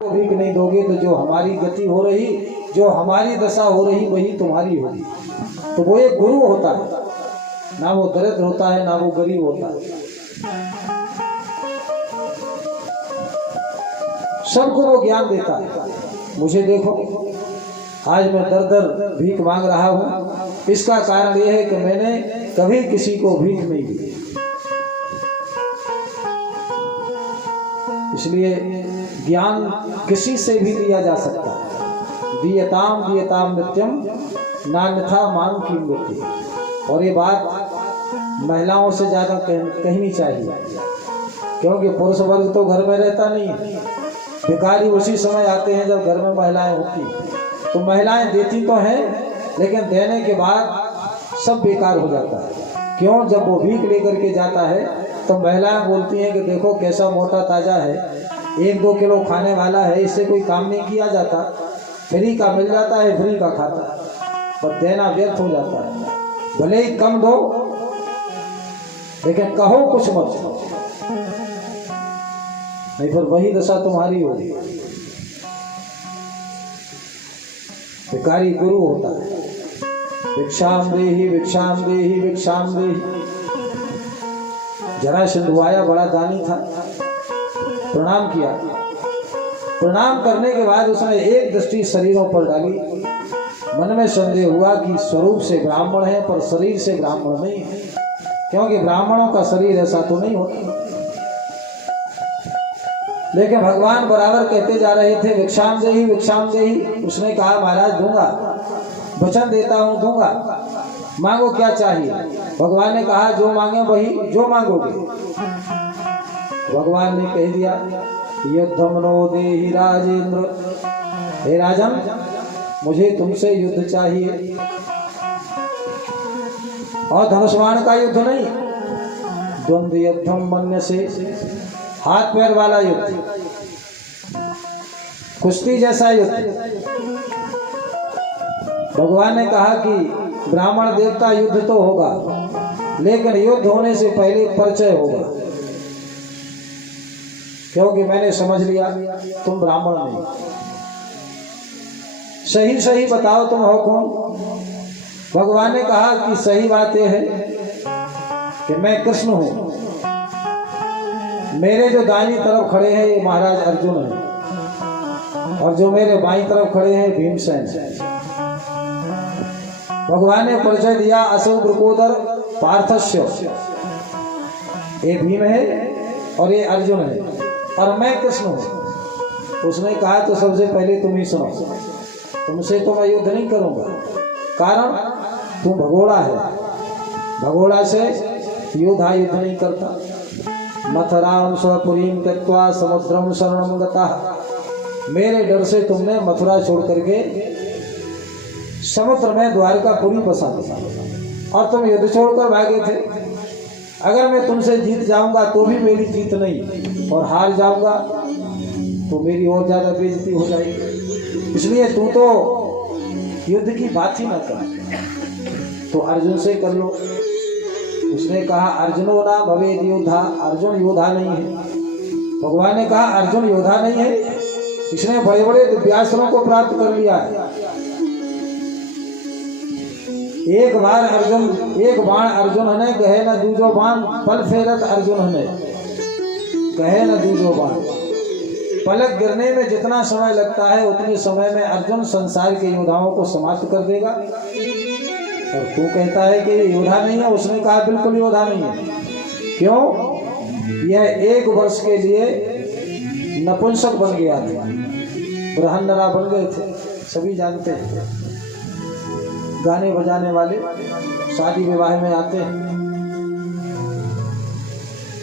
भीख नहीं दोगे तो जो हमारी गति हो रही, जो हमारी दशा हो रही वही तुम्हारी होगी। तो वो एक गुरु होता है, ना वो दरिद्र होता है ना वो गरीब होता है, सबको वो ज्ञान देता है। मुझे देखो, आज मैं दर दर भीख मांग रहा हूँ, इसका कारण यह है कि मैंने कभी किसी को भीख नहीं दी। इसलिए ज्ञान किसी से भी लिया जा सकता है। दीयताम दीयताम नित्यम नान्यथा मांग की मृत्यु। और ये बात महिलाओं से ज्यादा कहनी चाहिए, क्योंकि पुरुष वर्ग तो घर में रहता नहीं है। भिखारी उसी समय आते हैं जब घर में महिलाएं होती। तो महिलाएं देती तो हैं, लेकिन देने के बाद सब बेकार हो जाता है। क्यों? जब वो भीख लेकर के जाता है तो महिलाएं बोलती हैं कि देखो कैसा मोटा ताजा है, 1-2 किलो खाने वाला है, इससे कोई काम नहीं किया जाता, फ्री का मिल जाता है, फ्री का खाता है, पर देना व्यर्थ हो जाता है। भले ही कम दो, लेकिन कहो कुछ मत, नहीं फिर वही दशा तुम्हारी होगी। भिखारी गुरु होता है। भिक्षाम देहि भिक्षाम देहि भिक्षाम देहि। जरासंध आया, बड़ा दानी था, प्रणाम किया। प्रणाम करने के बाद उसने एक दृष्टि शरीरों पर डाली। मन में संदेह हुआ कि स्वरूप से ब्राह्मण है पर शरीर से ब्राह्मण नहीं है, क्योंकि ब्राह्मणों का शरीर ऐसा तो नहीं होता। लेकिन भगवान बराबर कहते जा रहे थे भिक्षाम देहि भिक्षाम देहि। उसने कहा महाराज दूंगा, वचन देता हूँ दूंगा, मांगो क्या चाहिए। भगवान ने कहा जो मांगे वही, जो मांगोगे। भगवान ने कह दिया युद्धम नो देहि राजेंद्र। हे राजन, मुझे तुमसे युद्ध चाहिए, और धनुष बाण का युद्ध नहीं, द्वंद्व युद्धम मन्य से, हाथ पैर वाला युद्ध, कुश्ती जैसा युद्ध। भगवान ने कहा कि ब्राह्मण देवता युद्ध तो होगा, लेकिन युद्ध होने से पहले परिचय होगा, क्योंकि मैंने समझ लिया तुम ब्राह्मण नहीं। सही सही बताओ तुम हो कौन। भगवान ने कहा कि सही बात यह है कि मैं कृष्ण हूं, मेरे जो दाहिनी तरफ खड़े हैं ये महाराज अर्जुन है, और जो मेरे बाईं तरफ खड़े हैं भीमसेन। भगवान ने परिचय दिया अशोक पार्थस्य, ये भीम है और ये अर्जुन है, और मैं कृष्ण हूं। उसने कहा तो सबसे पहले तुम ही सुनो, तुमसे तो मैं युद्ध नहीं करूंगा, कारण तुम भगोड़ा है, भगोड़ा से योद्धा युद्ध नहीं करता। मथुरां स्वपुरीं त्यक्त्वा समुद्रम शरणं गतः। मेरे डर से तुमने मथुरा छोड़ करके समुद्र में द्वारकापुरी बसा दिया, और तुम युद्ध छोड़कर भागे थे। अगर मैं तुमसे जीत जाऊंगा तो भी मेरी जीत नहीं, और हार जाऊंगा तो मेरी और ज्यादा बेइज्जती हो जाएगी। इसलिए तू तो युद्ध की बात ही ना कर, तो अर्जुन से कर लो। उसने कहा अर्जुनो ना भवेद योद्धा, अर्जुन योद्धा नहीं है। भगवान ने कहा अर्जुन योद्धा नहीं है, इसने बड़े बड़े दिव्यास्त्रों को प्राप्त कर लिया है। एक बाण अर्जुन ने कहे न दूजो बाण, पल फेरत अर्जुन ने कहे न दूजो बाण। पलक गिरने में जितना समय लगता है उतने समय में अर्जुन संसार के योद्धाओं को समाप्त कर देगा, और तू कहता है कि योद्धा नहीं है। उसने कहा बिल्कुल योद्धा नहीं है। क्यों? यह 1 वर्ष के लिए नपुंसक बन गया था, बृहन्नरा बन गए थे, सभी जानते हैं। गाने बजाने वाले शादी विवाह में आते हैं,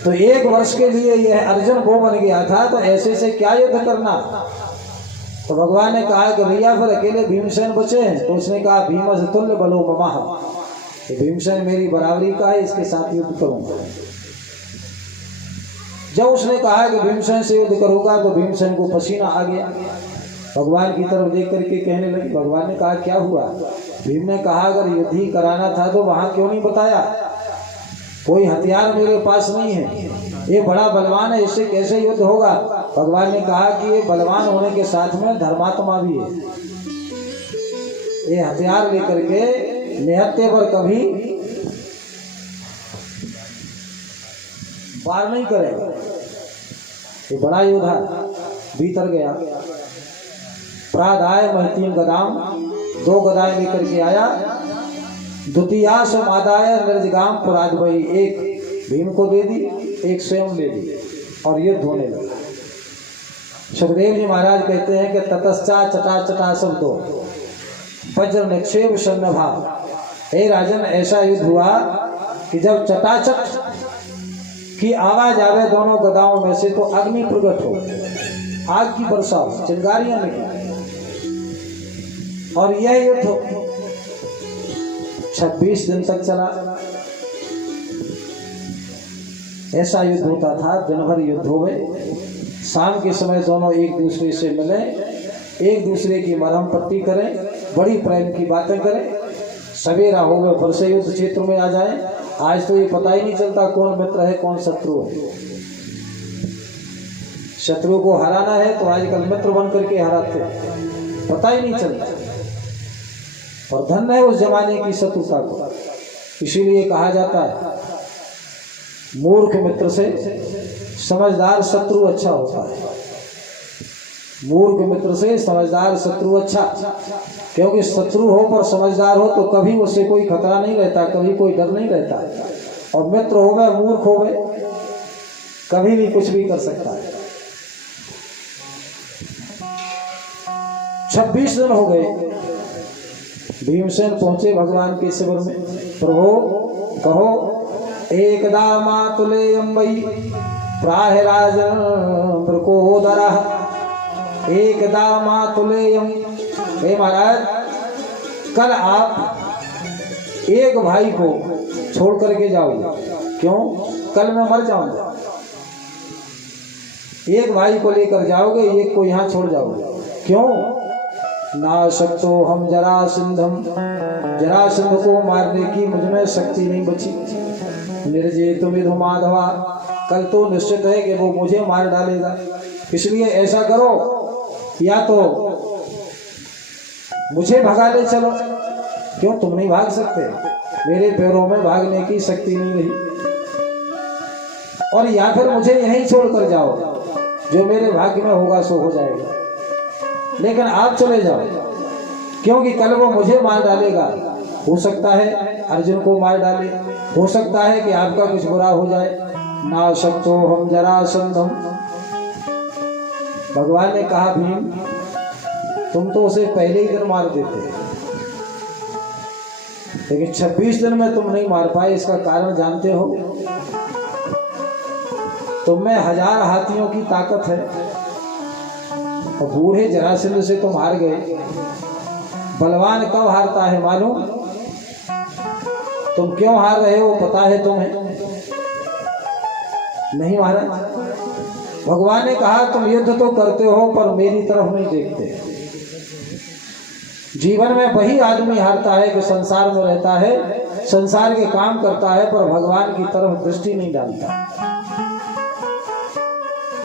तो 1 वर्ष के लिए यह अर्जुन वो बन गया था, तो ऐसे से क्या युद्ध करना। तो भगवान ने कहा कि भैया फिर अकेले भीमसेन बचे हैं। तो उसने कहा भीमस तुल्य बलो ममाह, भीमसेन मेरी बराबरी का है, इसके साथ युद्ध करूंगा। जब उसने कहा कि भीमसेन से युद्ध करूंगा तो भीमसेन को पसीना आ गया। भगवान की तरफ देख करके कहने लगे। भगवान ने कहा क्या हुआ? भीम ने कहा अगर युद्ध ही कराना था तो वहां क्यों नहीं बताया, कोई हथियार मेरे पास नहीं है, ये बड़ा बलवान है, इससे कैसे युद्ध होगा। भगवान ने कहा कि ये बलवान होने के साथ में धर्मात्मा भी है। ये हथियार लेकर के निहत्थे पर कभी वार नहीं करेगा। ये बड़ा योद्धा भीतर गया, प्रादाय महतीम गदाम, 2 गदाएं लेकर के आया। द्वितीयास मादाय निर्जगाम पुराद वही, एक भीम को दे दी, एक स्वयं ले ली और युद्ध होने लगा। सुखदेव जी महाराज कहते हैं कि ततश्चा चटा चटा शब्दों वज्र निक्षेप सन्नभा। हे राजन, ऐसा युद्ध हुआ कि जब चटाचट की आवाज आवे दोनों गदाओं में से तो अग्नि प्रकट हो, आग की वर्षा हो, चिंगारियां निकली और यह युद्ध 26 दिन तक चला। ऐसा युद्ध होता था, दिन भर युद्ध हुए। शाम के समय दोनों एक दूसरे से मिले, एक दूसरे की मरहम पट्टी करें, बड़ी प्रेम की बातें करें। सवेरा हो गए फिर से युद्ध क्षेत्र में आ जाए। आज तो ये पता ही नहीं चलता कौन मित्र है कौन शत्रु है। शत्रु को हराना है तो आजकल मित्र बन करके हराते, पता ही नहीं चलता। और धन्य है उस जमाने की शत्रुता को। इसीलिए कहा जाता है मूर्ख मित्र से समझदार शत्रु अच्छा होता है। मूर्ख मित्र से समझदार शत्रु अच्छा, क्योंकि शत्रु हो पर समझदार हो तो कभी उससे कोई खतरा नहीं रहता, कभी कोई डर नहीं रहता। और मित्र हो गए मूर्ख हो गए, कभी भी कुछ भी कर सकता है। 26 दिन हो गए। भीमसेन पहुंचे भगवान के शिविर में। प्रभु कहो, एकदा मातुलेयं वै प्राहराजन मृकोदरः, एकदा मातुलेयं। हे महाराज, कल आप एक भाई को छोड़ करके जाओगे। क्यों? कल मैं मर जाऊंगा। एक भाई को लेकर जाओगे, एक को यहाँ छोड़ जाओगे। क्यों? ना शक्तो हम जरासंधम, जरासंध को मारने की मुझ में शक्ति नहीं बची। निर्जेतु विधु माधवा, कल तो निश्चित है कि वो मुझे मार डालेगा। इसलिए ऐसा करो, या तो मुझे भगा ले चलो। क्यों? तुम नहीं भाग सकते, मेरे पैरों में भागने की शक्ति नहीं रही। और या फिर मुझे यहीं छोड़कर जाओ, जो मेरे भाग्य में होगा सो हो जाएगा। लेकिन आप चले जाओ, क्योंकि कल वो मुझे मार डालेगा। हो सकता है अर्जुन को मार डाले, हो सकता है कि आपका कुछ बुरा हो जाए। ना शक्तो हम जरासंधम। भगवान ने कहा, भीम तुम तो उसे पहले ही दिन मार देते, लेकिन 26 दिन में तुम नहीं मार पाए। इसका कारण जानते हो? तुम में 1000 हाथियों की ताकत है और बूढ़े जरासंध से तुम हार गए। बलवान कब हारता है मालूम? तुम क्यों हार रहे हो पता है तुम्हें? नहीं महाराज, भगवान ने कहा तुम युद्ध तो करते हो पर मेरी तरफ नहीं देखते। जीवन में वही आदमी हारता है कि संसार में रहता है, संसार के काम करता है, पर भगवान की तरफ दृष्टि नहीं डालता।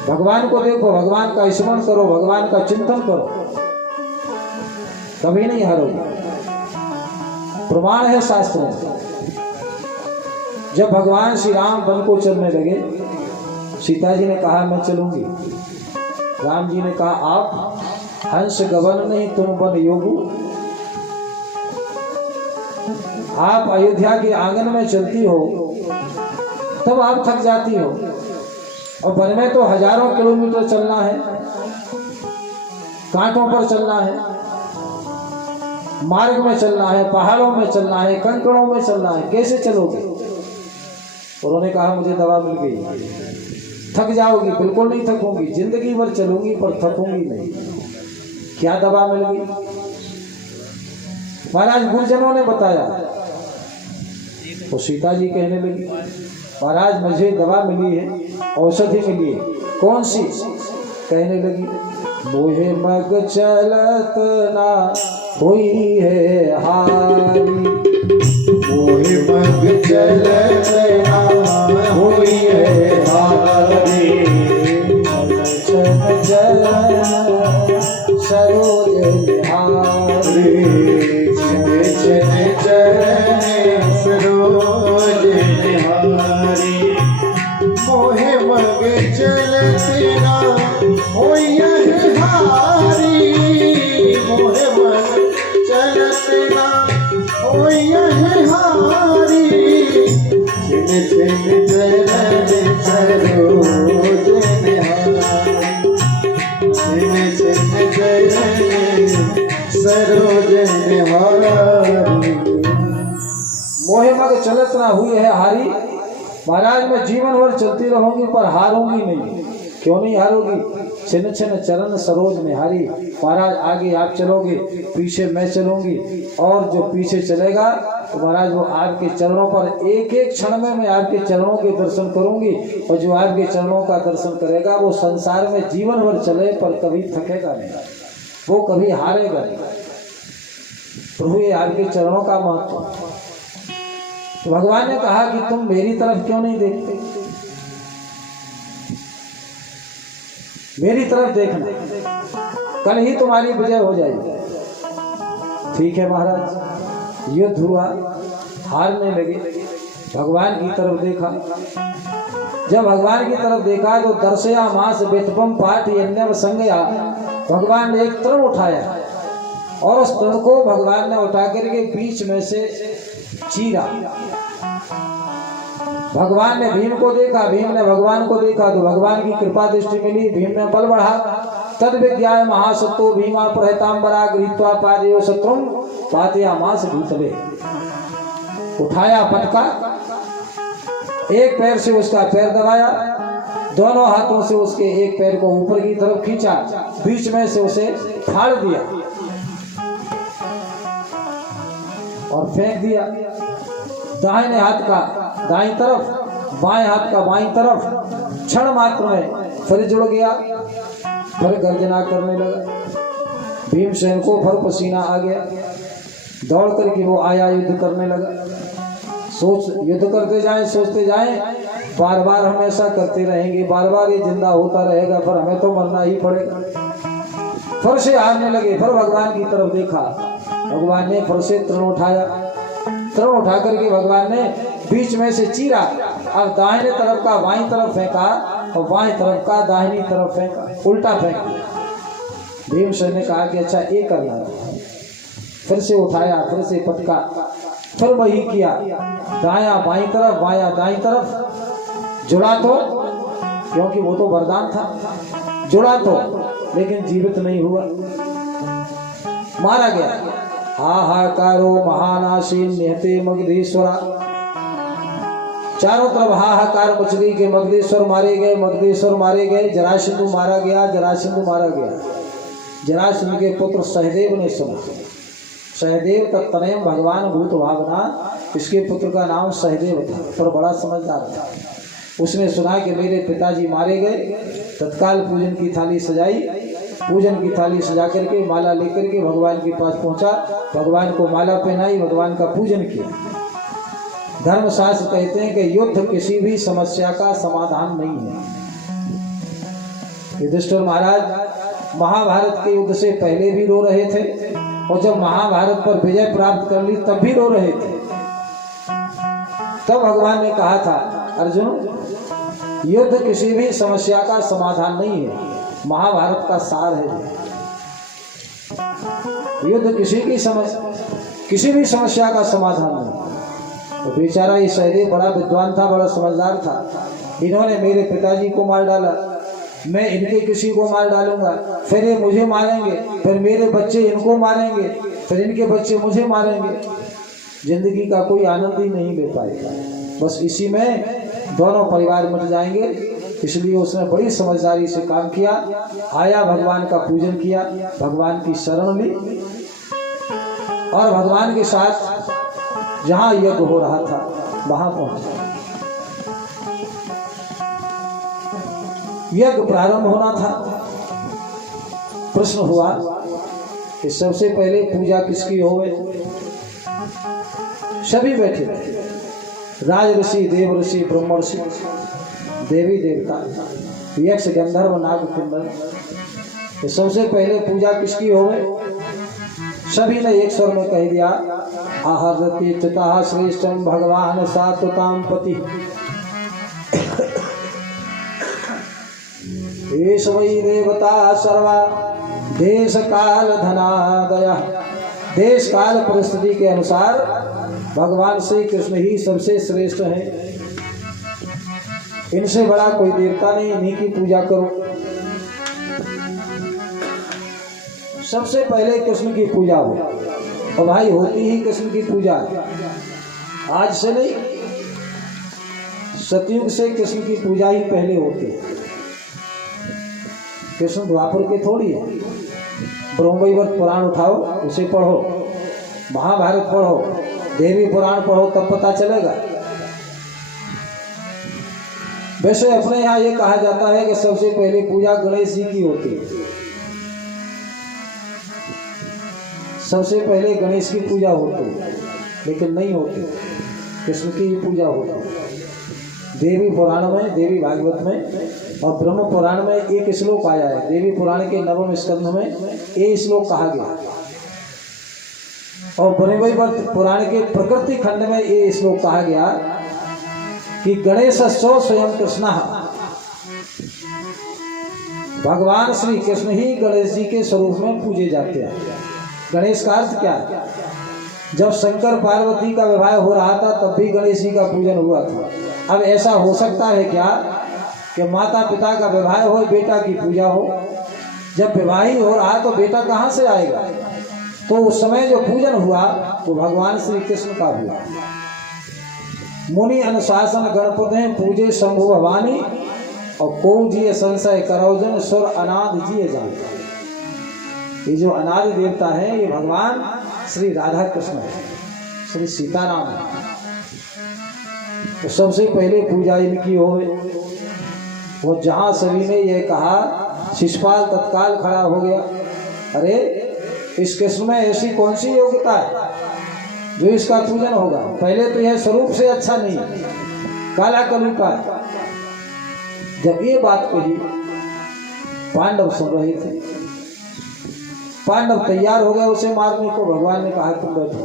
भगवान को देखो, भगवान का स्मरण करो, भगवान का चिंतन करो, कभी नहीं हारोगे। प्रमाण है शास्त्रों में। जब भगवान श्री राम वन को चलने लगे, सीता जी ने कहा मैं चलूंगी। राम जी ने कहा आप हंस गवन नहीं तुम वन योगु। आप अयोध्या के आंगन में चलती हो तब आप थक जाती हो, और वन में तो हजारों किलोमीटर चलना है, कांटों पर चलना है, मार्ग में चलना है, पहाड़ों में चलना है, कंकड़ों में चलना है, कैसे चलोगे? उन्होंने कहा मुझे दवा मिल गई। थक जाओगी? बिल्कुल नहीं थकूंगी, जिंदगी भर चलूंगी पर थकूंगी नहीं। क्या दवा मिल गई? महाराज गुरुजनों ने बताया। तो सीता जी कहने लगी महाराज मुझे दवा मिली है, औषधि मिली है। कौन सी? कहने लगी मोहे मग चलत ना हुई है हारी, मोहे मग चलत ना हुई है हारी, चल चरण सरोज निहारी। छिन छिन चरण सरोज निहारी। मोहे मग चलती ना होई हारी। मोहे मग चलती ना होई हारी। छिन छिन चरण सरोज निहारी। छिन छिन चरण सरोज निहारी। मोहे मग चलत ना हुई है हारी। महाराज मैं जीवन भर चलती रहूंगी पर हारूंगी नहीं। क्यों नहीं हारूंगी? छिन छिन चरण सरोज निहारी। महाराज आगे आप चलोगे, पीछे मैं चलूंगी, और जो पीछे चलेगा तो महाराज वो आपके चरणों पर एक एक क्षण में मैं आपके चरणों के दर्शन करूंगी। और जो आपके चरणों का दर्शन करेगा वो संसार में जीवन भर चले पर कभी थकेगा नहीं, वो कभी हारेगा नहीं। प्रभु ये आपके चरणों का महत्व। तो भगवान ने कहा कि तुम मेरी तरफ क्यों नहीं देखते? मेरी तरफ देखना, कल ही तुम्हारी विजय हो जाएगी। ठीक है महाराज। युद्ध हुआ, हारने लगे। भगवान की तरफ देखा। जब भगवान की तरफ देखा तो दर्शया मास बेतपम पाठ यज्ञ संज्ञा। भगवान ने एक तृण उठाया और उस तृण को भगवान ने उठा करके बीच में से चीरा। भगवान ने भीम को देखा, भीम ने भगवान को देखा तो भगवान की कृपा दृष्टि मिली। भीम ने बल बढ़ा। तद विद्याय महासत्तो भीमा प्रहतांबरा गृहीत्वा पादेयो शत्रुम पातयामास भूतले। उठाया, पटका, एक पैर से उसका पैर दबाया, दोनों हाथों से उसके एक पैर को ऊपर की तरफ खींचा, बीच में से उसे फाड़ दिया और फेंक दिया। दाहिने हाथ का दाईं तरफ, बाएं हाथ का बाईं तरफ। क्षण मात्र में फिर जुड़ गया, फिर गर्जना करने लगा। भीमसेन को फिर पसीना आ गया। दौड़ करके वो आया, युद्ध करने लगा। युद्ध करते जाएं, सोचते जाएं, बार बार हम ऐसा करते रहेंगे, बार बार ये जिंदा होता रहेगा, फिर हमें तो मरना ही पड़ेगा। फिर से हारने लगे। फिर भगवान की तरफ देखा। भगवान ने फिर से तृण उठाया। तृण उठा करके भगवान ने बीच में से चीरा। अब दाहिने तरफ का बाईं तरफ फेंका और बाईं तरफ का दाहिनी तरफ फेंका, उल्टा फेंका। भीमसेन ने कहा कि अच्छा ये करना है। फिर से उठाया, फिर से पटका, फिर वही किया। दाया बाईं तरफ, बाया दाईं तरफ। जुड़ा तो, क्योंकि वो तो वरदान था, जुड़ा तो, लेकिन जीवित नहीं हुआ, मारा गया। हाहाकारो महानाशी निहते मगधेश्वरा। चारों तरफ हाहाकार मच गई के मगधेश्वर मारे गए, मगधेश्वर मारे गए। जरासंध मारा गया, जरासंध मारा गया। जरासंध के पुत्र सहदेव ने सुना। सहदेव तत्तनयम भगवान भूत भावना, इसके पुत्र का नाम सहदेव था, पर बड़ा समझदार था। उसने सुना कि मेरे पिताजी मारे गए। तत्काल पूजन की थाली सजाई। पूजन की थाली सजा करके माला लेकर के भगवान के पास पहुंचा। भगवान को माला पहनाई, भगवान का पूजन किया। धर्मशास्त्र कहते हैं कि युद्ध किसी भी समस्या का समाधान नहीं है। युधिष्ठिर महाराज महाभारत के युद्ध से पहले भी रो रहे थे, और जब महाभारत पर विजय प्राप्त कर ली तब भी रो रहे थे। तब भगवान ने कहा था, अर्जुन युद्ध किसी भी समस्या का समाधान नहीं है, महाभारत का सार है। युद्ध किसी भी समस्या का समाधान नहीं। तो बेचारा ये सहदेव बड़ा विद्वान था, बड़ा समझदार था। इन्होंने मेरे पिताजी को मार डाला, मैं इनके किसी को मार डालूंगा, फिर ये मुझे मारेंगे, फिर मेरे बच्चे इनको मारेंगे, फिर इनके बच्चे मुझे मारेंगे। जिंदगी का कोई आनंद ही नहीं ले पाएगा, बस इसी में दोनों परिवार मर जाएंगे। इसलिए उसने बड़ी समझदारी से काम किया। आया, भगवान का पूजन किया, भगवान की शरण ली, और भगवान के साथ जहाँ यज्ञ हो रहा था वहां पहुंचा। यज्ञ प्रारंभ होना था। प्रश्न हुआ कि सबसे पहले पूजा किसकी होवे? सभी बैठे, राज ऋषि, देव ऋषि, ब्रह्म ऋषि, देवी देवता। यक्ष गंधर्व नाग किन्नर। तो सबसे पहले पूजा किसकी होवे? सभी ने एक स्वर में कह दिया, आहरति चिता श्रेष्ठम भगवान सात्वताम पति। एष वै देवता सर्वा देश काल धनादय। देश काल परिस्थिति के अनुसार भगवान श्री कृष्ण ही सबसे श्रेष्ठ हैं। इनसे बड़ा कोई देवता नहीं, इन्हीं की पूजा करो। सबसे पहले कृष्ण की पूजा हो, और भाई होती ही कृष्ण की पूजा। आज से नहीं, सतयुग से कृष्ण की पूजा ही पहले होती है। कृष्ण द्वापर के थोड़ी है। ब्रह्मवैवर्त पुराण उठाओ, उसे पढ़ो, महाभारत पढ़ो, देवी पुराण पढ़ो, तब पता चलेगा। वैसे अपने यहाँ ये कहा जाता है कि सबसे पहले पूजा गणेश जी की होती है। सबसे पहले गणेश की पूजा होती है, लेकिन नहीं होती, कृष्ण की ही पूजा होती है। देवी पुराण में, देवी भागवत में और ब्रह्म पुराण में एक श्लोक आया है। देवी पुराण के 9वें स्कंध में ये श्लोक कहा गया, और ब्रह्मवैवर्त पुराण के प्रकृति खंड में ये श्लोक कहा गया कि गणेशस्यो स्वयं कृष्ण। भगवान श्री कृष्ण ही गणेश जी के स्वरूप में पूजे जाते हैं। गणेश का अर्थ क्या है? जब शंकर पार्वती का विवाह हो रहा था तब भी गणेश जी का पूजन हुआ था। अब ऐसा हो सकता है क्या कि माता पिता का विवाह हो, बेटा की पूजा हो? जब विवाह ही हो रहा तो बेटा कहाँ से आएगा? तो उस समय जो पूजन हुआ वो भगवान श्री कृष्ण का हुआ। मुनि अनुशासन गणपति पूजे शंभु भवानी, और को जिये संशय करोजन सुर अनाद जिये जान। ये जो अनाद देवता है ये भगवान श्री राधा कृष्ण है, श्री सीताराम है। तो सबसे पहले पूजा इनकी हो। वो जहाँ सभी ने यह कहा, शिशुपाल तत्काल खड़ा हो गया, अरे इस कृष्ण में ऐसी कौन सी योग्यता है जो इसका पूजन होगा? पहले तो यह स्वरूप से अच्छा नहीं, काला कलू का। जब ये बात कही, पांडव सुन रहे थे। पांडव तैयार हो गए उसे मारने को। भगवान ने कहा तुम बैठो।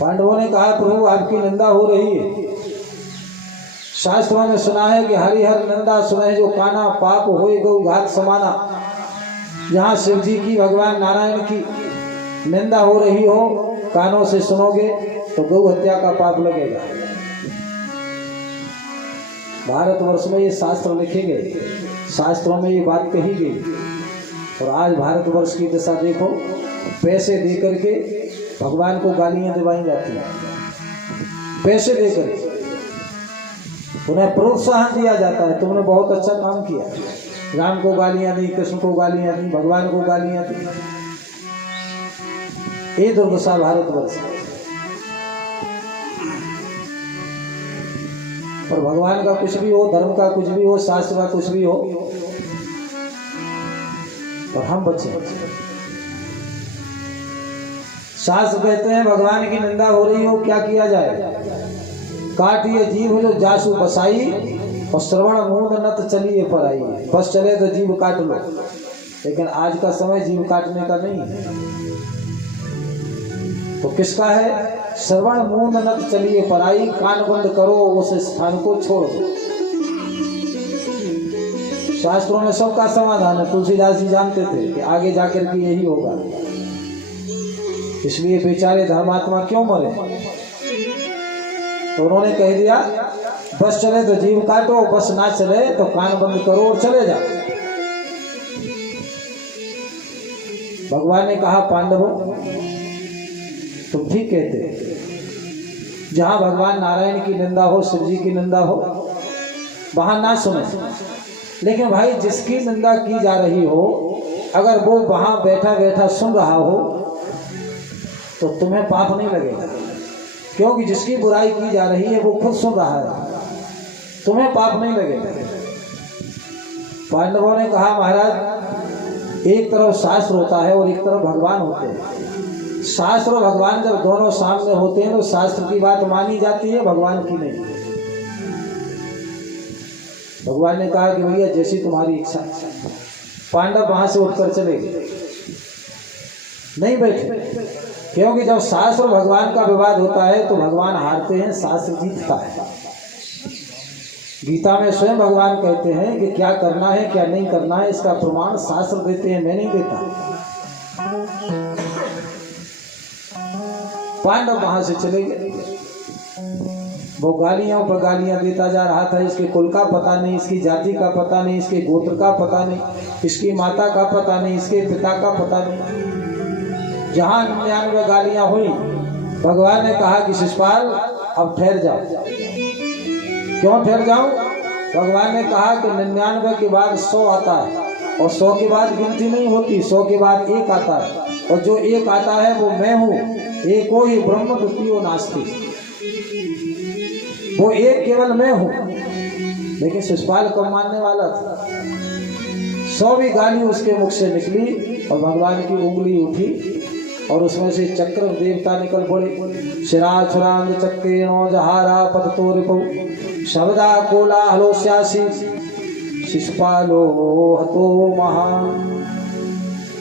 पांडवों ने कहा प्रभु आपकी निंदा हो रही है। शास्त्रों में सुना है कि हरिहर निंदा सुने जो काना, पाप होए गौ घात समाना। जहाँ शिव जी की, भगवान नारायण की निंदा हो रही हो, कानों से सुनोगे तो गौ हत्या का पाप लगेगा। भारतवर्ष में ये शास्त्र लिखे गए, शास्त्रों में ये बात कही गई। और आज भारतवर्ष की दशा देखो, पैसे दे करके भगवान को गालियां दिवाई जाती हैं। पैसे दे करके उन्हें प्रोत्साहन दिया जाता है, तुमने बहुत अच्छा काम किया। राम को गालियां दी, कृष्ण को गालियां दी, भगवान को गालियां दी। ये दुर्दशा भारतवर्ष। और भगवान का कुछ भी हो, धर्म का कुछ भी हो, शास्त्र का कुछ भी हो, और हम बच्चे। शास्त्र कहते हैं भगवान की निंदा हो रही हो, क्या किया जाए? काटिए जीव जो जासु बसाई, और श्रवण मूंद नत चलिए पर आई। बस चले तो जीव काट लो, लेकिन आज का समय जीव काटने का नहीं है। तो किसका है? श्रवण मूंद नत चलिए पर आई, कान बंद करो उस स्थान को छोड़ दो। शास्त्रों में सबका समाधान है। तुलसीदास जी जानते थे कि आगे जाकर के यही होगा, इसलिए बेचारे धर्मात्मा क्यों मरे? तो उन्होंने कह दिया बस चले तो जीव काटो, बस ना चले तो कान बंद करो और चले जाओ। भगवान ने कहा पांडवों तुम ठीक कहते, जहां भगवान नारायण की निंदा हो, शिव जी की निंदा हो, वहां ना सुने। लेकिन भाई जिसकी निंदा की जा रही हो, अगर वो वहां बैठा बैठा सुन रहा हो तो तुम्हें पाप नहीं लगेगा, क्योंकि जिसकी बुराई की जा रही है वो खुद सुन रहा है, तुम्हें पाप नहीं लगेगा। पांडवों ने कहा महाराज एक तरफ शास्त्र होता है और एक तरफ भगवान होते हैं। शास्त्र और भगवान जब दोनों सामने होते हैं तो शास्त्र की बात मानी जाती है, भगवान की नहीं। भगवान ने कहा कि भैया जैसी तुम्हारी इच्छा। पांडव वहां से उठकर चले गए, नहीं बैठे, क्योंकि जब शास्त्र और भगवान का विवाद होता है तो भगवान हारते हैं, शास्त्र जीतता है। गीता में स्वयं भगवान कहते हैं कि क्या करना है क्या नहीं करना है इसका प्रमाण शास्त्र देते हैं, मैं नहीं देता। पांडव वहां से चले गए। वो गालियां पर गालियां देता जा रहा था। इसके कुल का पता नहीं, इसकी जाति का पता नहीं, इसके गोत्र का पता नहीं, इसकी माता का पता नहीं, इसके पिता का पता नहीं। जहां 99 गालियां हुई, भगवान ने कहा कि शिषपाल अब ठहर जाओ। क्यों ठहर जाऊं? भगवान ने कहा कि 99 के बाद 100 आता है, और 100 के बाद गिनती नहीं होती, 100 के बाद 1 आता है, और जो 1 आता है वो मैं हूँ। एको ही ब्रह्म द्वितीयो नास्ति, वो एक केवल मैं हूँ। लेकिन शिषपाल कब मानने वाला था? 100 भी गाली उसके मुख से निकली और भगवान की उंगली उठी और उसमें से चक्र देवता निकल पड़े। शिराचुरांग चक्रेणो जहारा पततो रिपौ शब्दा कोलाहलोस्यासि शिषपालो हतो महान।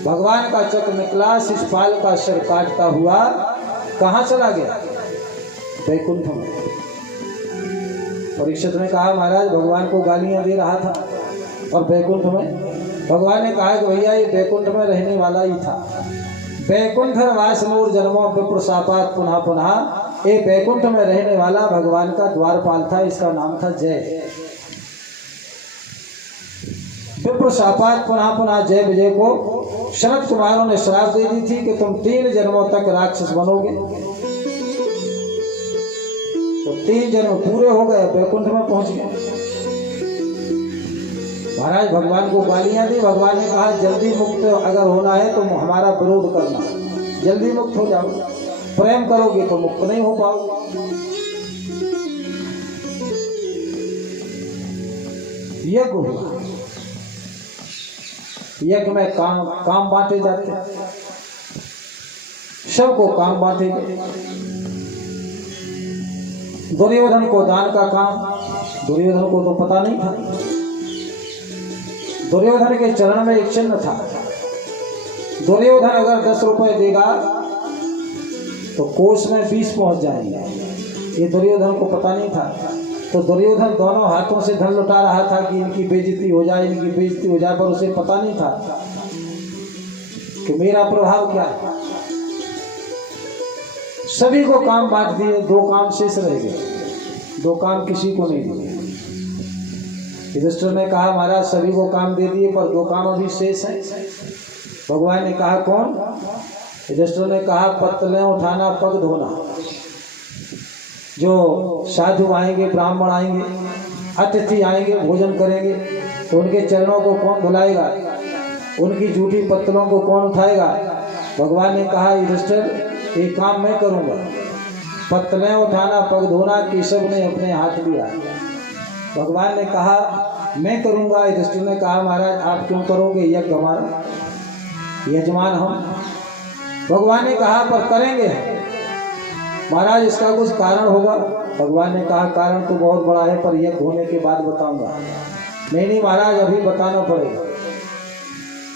भगवान का चक्र निकला, शिषपाल का सिर काटता हुआ कहाँ चला गया? वैकुंठ में। परीक्षित ने कहा महाराज भगवान को गालियां दे रहा था और वैकुंठ में। भगवान ने कहा कि भैया ये वैकुंठ में रहने वाला ही था। वैकुंठ वास मूर जन्मों विप्रशापात पुनः पुनः, ये वैकुंठ में रहने वाला भगवान का द्वारपाल था, इसका नाम था जय। विप्रशापात पुनः पुनः जय विजय को शरद कुमारों ने श्राप दे दी थी कि तुम 3 जन्मों तक राक्षस बनोगे। तो 3 जन्म पूरे हो गए, वैकुंठ में पहुंच गए। महाराज भगवान को गालियां दी। भगवान ने कहा जल्दी मुक्त अगर होना है तो हमारा विरोध करना, जल्दी मुक्त हो जाओ। प्रेम करोगे तो मुक्त नहीं हो पाओगे। यज्ञ हुआ, यज्ञ में काम बांटे जाते, सबको काम बांटे गए। दुर्योधन को दान का काम, दुर्योधन को तो पता नहीं था। दुर्योधन के चरण में एक चिन्ह था। दुर्योधन अगर 10 रुपए देगा तो कोष में 20 पहुंच जाएंगे। ये दुर्योधन को पता नहीं था। तो दुर्योधन दोनों हाथों से धन लुटा रहा था कि इनकी बेइज्जती हो जाए, इनकी बेइज्जती हो जाए, पर उसे पता नहीं था कि मेरा प्रभाव क्या है। सभी को काम बांट दिए, 2 काम शेष रह गए। 2 काम किसी को नहीं दिए। युधिष्ठिर ने कहा महाराज सभी को काम दे दिए पर 2 काम अभी शेष हैं। भगवान ने कहा कौन? युधिष्ठिर ने कहा पत्तलें उठाना, पग धोना। जो साधु आएंगे, ब्राह्मण आएंगे, अतिथि आएंगे, भोजन करेंगे तो उनके चरणों को कौन धुलाएगा? उनकी जूठी पत्तलों को कौन उठाएगा? भगवान ने कहा युधिष्ठिर ये काम मैं करूँगा। पत्तलें उठाना, पग धोना केशव ने अपने हाथ लिया। भगवान ने कहा मैं करूँगा। युधिष्ठिर ने कहा महाराज आप क्यों करोगे? यज्ञ हमारा, यजमान हम। भगवान ने कहा पर करेंगे महाराज, इसका कुछ कारण होगा। भगवान ने कहा कारण तो बहुत बड़ा है पर यज्ञ होने के बाद बताऊंगा। नहीं महाराज अभी बताना पड़ेगा।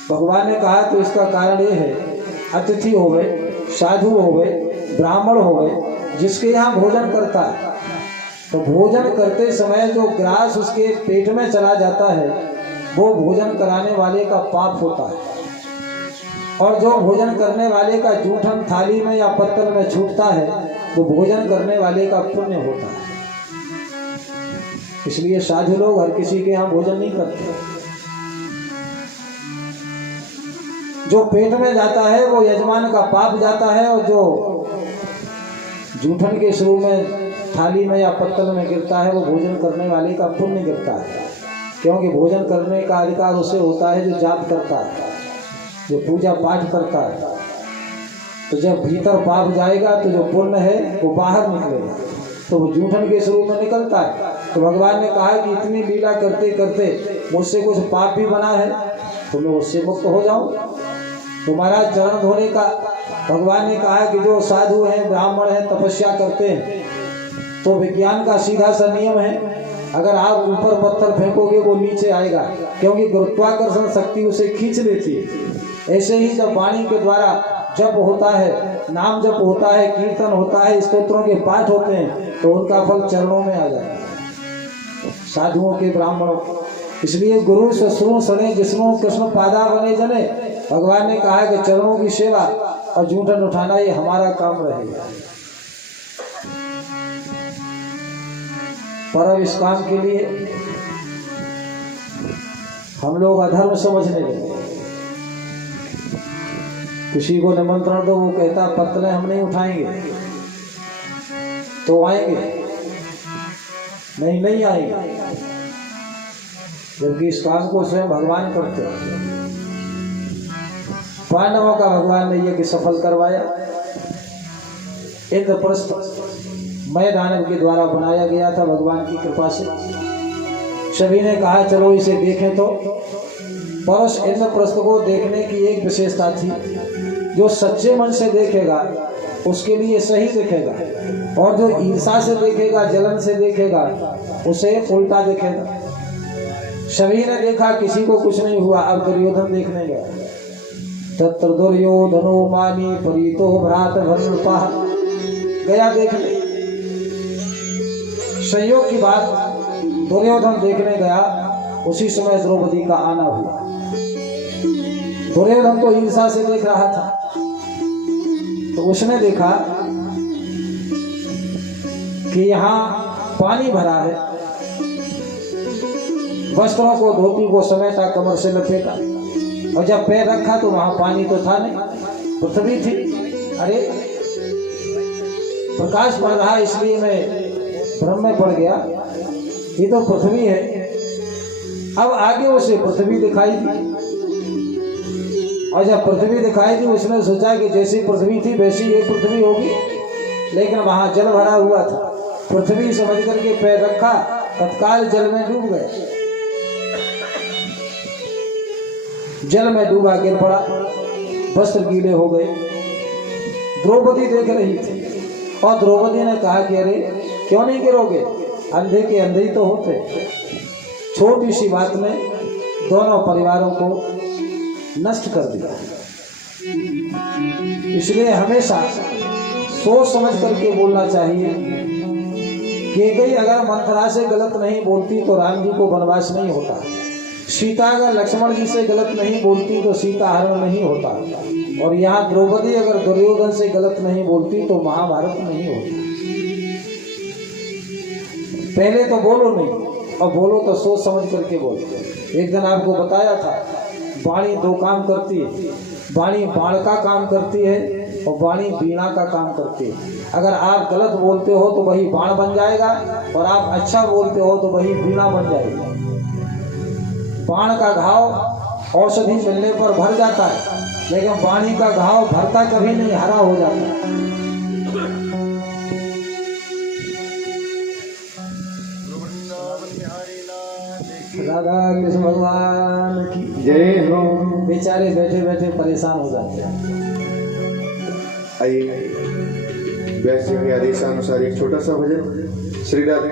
भगवान ने कहा तो इसका कारण ये है, अतिथि हो गए, साधु हो गए, ब्राह्मण हो गए, जिसके यहाँ भोजन करता है तो भोजन करते समय जो ग्रास उसके पेट में चला जाता है वो भोजन कराने वाले का पाप होता है, और जो भोजन करने वाले का जूठन थाली में या पत्तल में छूटता है वो भोजन करने वाले का पुण्य होता है। इसलिए साधु लोग हर किसी के यहाँ भोजन नहीं करते। जो पेट में जाता है वो यजमान का पाप जाता है, और जो जूठन के स्वरूप में थाली में या पत्तल में गिरता है वो भोजन करने वाले का पुण्य गिरता है। क्योंकि भोजन करने का अधिकार उसे होता है जो जाप करता है, जो पूजा पाठ करता है। तो जब भीतर पाप जाएगा तो जो पुण्य है वो बाहर निकलेगा, तो वो जूठन के स्वरूप में निकलता है। तो भगवान ने कहा कि इतनी लीला करते करते मुझसे कुछ पाप भी बना है तो मैं उससे मुक्त हो जाऊं। तो महाराज चरण धोने का भगवान ने कहा कि जो साधु हैं, ब्राह्मण हैं, तपस्या करते हैं तो विज्ञान का सीधा सा नियम है अगर आप ऊपर पत्थर फेंकोगे वो नीचे आएगा, क्योंकि गुरुत्वाकर्षण शक्ति उसे खींच लेती है। ऐसे ही जब वाणी के द्वारा जप होता है, नाम जप होता है, कीर्तन होता है, स्तोत्रों के पाठ होते हैं, तो उनका फल चरणों में आ जाता है, साधुओं के, ब्राह्मणों। इसलिए गुरु ससुरों सने जिसनों कृष्ण पादा बने जने, भगवान ने कहा कि चरणों की सेवा और जूठन उठाना ये हमारा काम रहेगा। पर अब इस काम के लिए हम लोग अधर्म समझने लगे। किसी को निमंत्रण दो, वो कहता पत्तलें हम नहीं उठाएंगे, तो आएंगे नहीं आएंगे, जबकि इस काम को स्वयं भगवान करते हैं। पांडवों का भगवान ने यज्ञ सफल करवाया। इंद्रप्रस्थ मय दानव के द्वारा बनाया गया था भगवान की कृपा से। सभी ने कहा चलो इसे देखें, तो परस इंद्रप्रस्थ को देखने की एक विशेषता थी, जो सच्चे मन से देखेगा उसके लिए सही दिखेगा, और जो ईर्षा से देखेगा, जलन से देखेगा, उसे उल्टा दिखेगा। सभी ने देखा, किसी को कुछ नहीं हुआ। अब दुर्योधन देखने गया। तत्र दुर्योधनो मानी परीतो भ्रात भर्नृपः, गया देखने। संयोग की बात, दुर्योधन देखने गया, उसी समय द्रौपदी का आना हुआ। दुर्योधन तो ईर्षा से देख रहा था, तो उसने देखा कि यहाँ पानी भरा है, वस्त्रों को, धोती को समेटा, कमर से लपेटा, और जब पैर रखा तो वहां पानी तो था नहीं, पृथ्वी थी। अरे प्रकाश पड़ रहा, इसलिए मैं भ्रम में पड़ गया, ये तो पृथ्वी है। अब आगे उसे पृथ्वी दिखाई दी, और जब पृथ्वी दिखाई दी उसने सोचा कि जैसी पृथ्वी थी वैसी ये पृथ्वी होगी, लेकिन वहां जल भरा हुआ था। पृथ्वी समझ करके पैर रखा, तत्काल जल में डूब गए, जल में डूबा, गिर पड़ा, वस्त्र गीले हो गए। द्रौपदी देख रही थी, और द्रौपदी ने कहा कि अरे क्यों नहीं गिरोगे, अंधे के अंधे ही तो होते। छोटी सी बात ने दोनों परिवारों को नष्ट कर दिया। इसलिए हमेशा सोच समझ करके बोलना चाहिए। कैकेयी अगर मंथरा से गलत नहीं बोलती तो राम जी को वनवास नहीं होता। सीता अगर लक्ष्मण जी से गलत नहीं बोलती तो सीता हरण नहीं होता। और यहाँ द्रौपदी अगर दुर्योधन से गलत नहीं बोलती तो महाभारत नहीं होता। पहले तो बोलो नहीं, और बोलो तो सोच समझ करके बोलो। एक दिन आपको बताया था, वाणी दो काम करती है। वाणी बाण का काम करती है, और वाणी वीणा का काम करती है। अगर आप गलत बोलते हो तो वही बाण बन जाएगा, और आप अच्छा बोलते हो तो वही वीणा बन जाएगी। बाण का घाव औषधि मिलने पर भर जाता है, लेकिन वाणी का घाव भरता कभी नहीं, हरा हो जाता। राधा कृष्ण भगवान की जय हो। बेचारे बैठे बैठे परेशान हो जाते हैं। आइए व्यास जी के आदेशानुसार एक छोटा सा भजन श्री राधे।